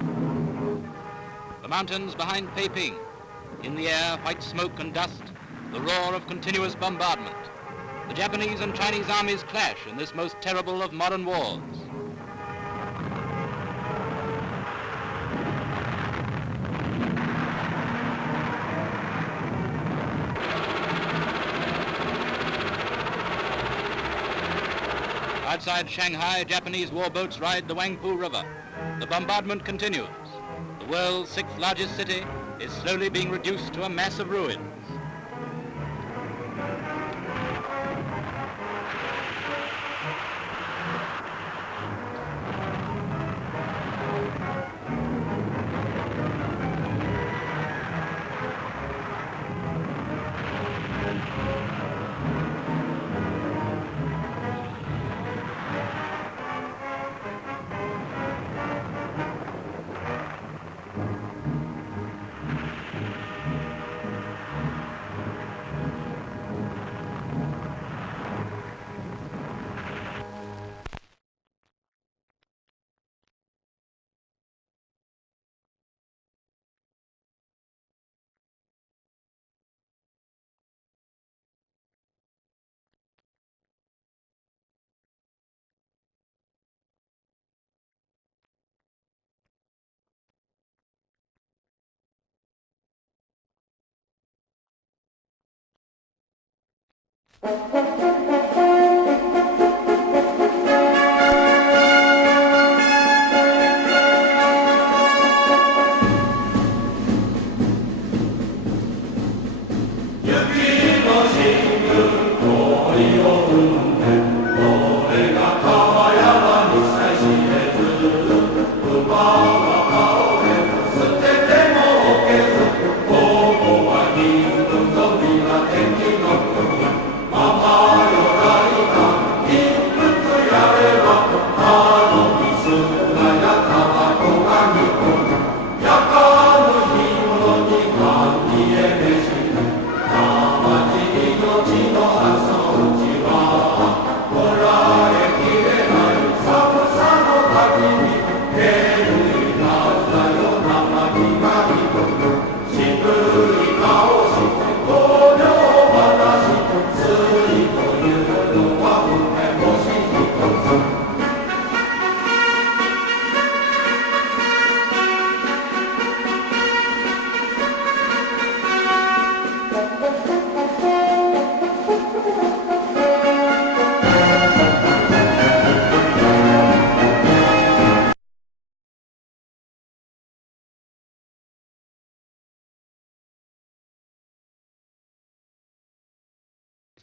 The mountains behind Peiping. In the air, white smoke and dust, the roar of continuous bombardment. The Japanese and Chinese armies clash in this most terrible of modern wars. Outside Shanghai, Japanese warboats ride the Wangpu River. The bombardment continues. The world's sixth largest city is slowly being reduced to a mass of ruins.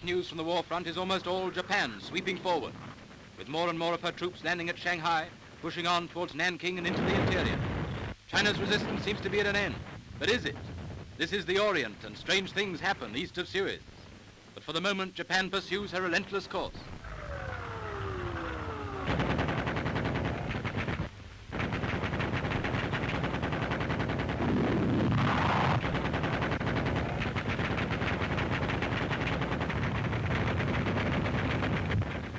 News from the war front is almost all Japan sweeping forward, with more and more of her troops landing at Shanghai, pushing on towards Nanking and into the interior. China's resistance seems to be at an end, but is it? This is the Orient, and strange things happen east of Suez. But for the moment, Japan pursues her relentless course.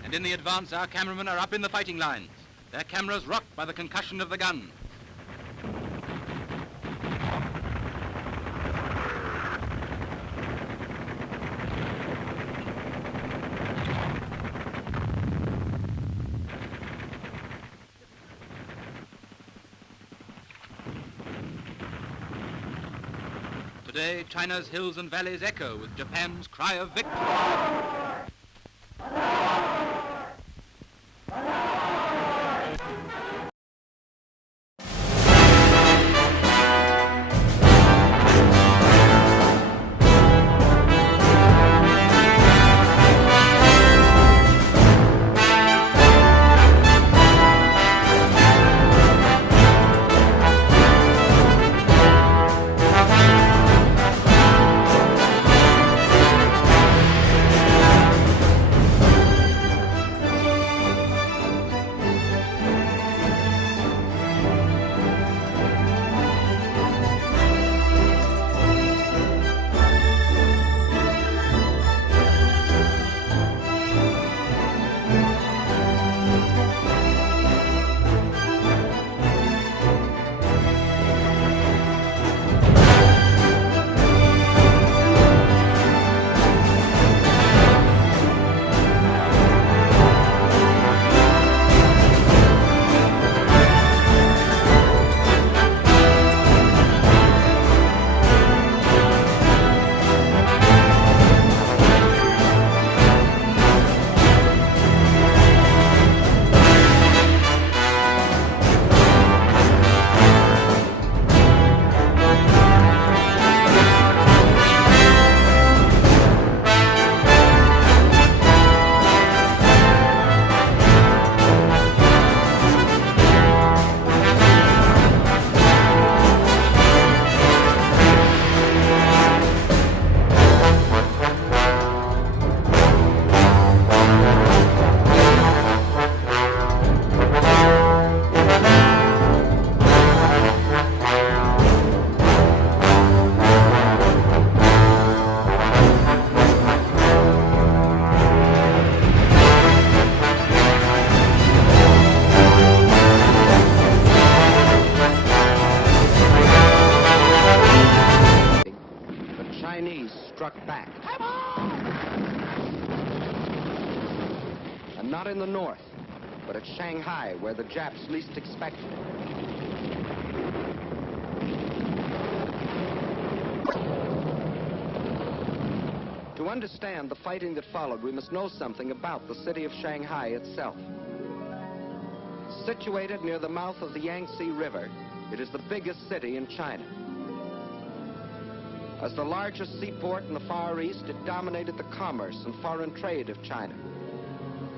And in the advance, our cameramen are up in the fighting lines, their cameras rocked by the concussion of the guns. Today, China's hills and valleys echo with Japan's cry of victory. in the north, but at Shanghai, where the Japs least expected it. To understand the fighting that followed, we must know something about the city of Shanghai itself. Situated near the mouth of the Yangtze River, it is the biggest city in China. As the largest seaport in the Far East, it dominated the commerce and foreign trade of China.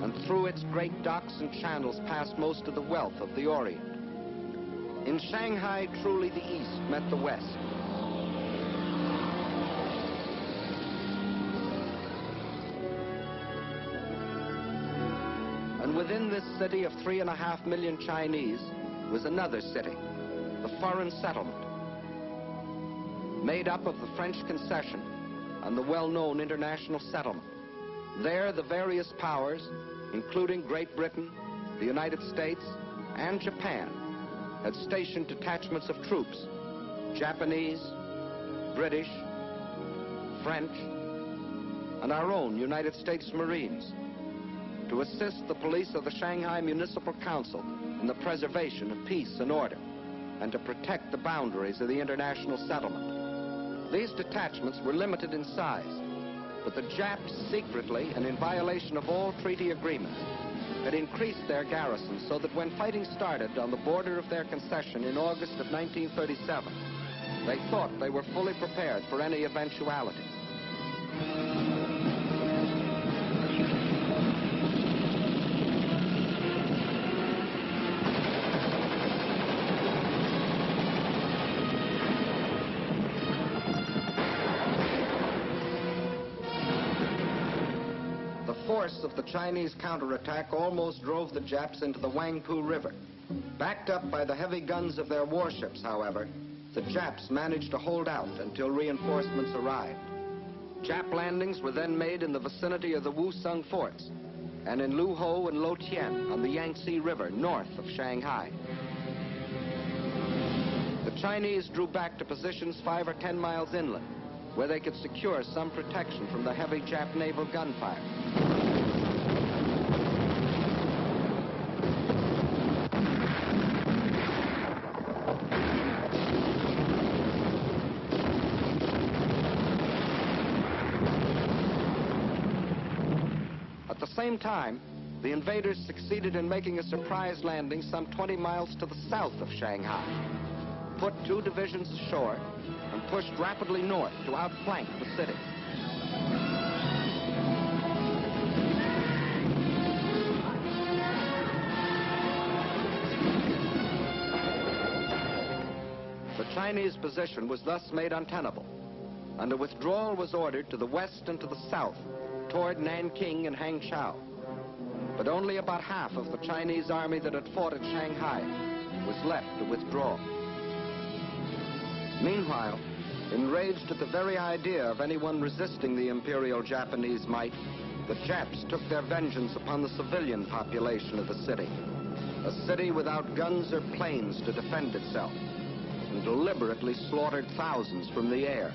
And through its great docks and channels passed most of the wealth of the Orient. In Shanghai, truly the East met the West. And within this city of 3.5 million Chinese was another city, the foreign settlement, made up of the French concession and the well-known international settlement. There, the various powers, including Great Britain, the United States, and Japan, had stationed detachments of troops, Japanese, British, French, and our own United States Marines, to assist the police of the Shanghai Municipal Council in the preservation of peace and order, and to protect the boundaries of the international settlement. These detachments were limited in size, but the Japs secretly, and in violation of all treaty agreements, had increased their garrison so that when fighting started on the border of their concession in August of 1937, they thought they were fully prepared for any eventuality. The force of the Chinese counterattack almost drove the Japs into the Wangpu River. Backed up by the heavy guns of their warships, however, the Japs managed to hold out until reinforcements arrived. Jap landings were then made in the vicinity of the Wusong forts and in Luho and Lotien on the Yangtze River north of Shanghai. The Chinese drew back to positions 5 or 10 miles inland, where they could secure some protection from the heavy Jap naval gunfire. At the same time, the invaders succeeded in making a surprise landing some 20 miles to the south of Shanghai, put 2 divisions ashore, and pushed rapidly north to outflank the city. The Chinese position was thus made untenable, and a withdrawal was ordered to the west and to the south, toward Nanking and Hangzhou. But only about half of the Chinese army that had fought at Shanghai was left to withdraw. Meanwhile, enraged at the very idea of anyone resisting the Imperial Japanese might, the Japs took their vengeance upon the civilian population of the city, a city without guns or planes to defend itself, and deliberately slaughtered thousands from the air.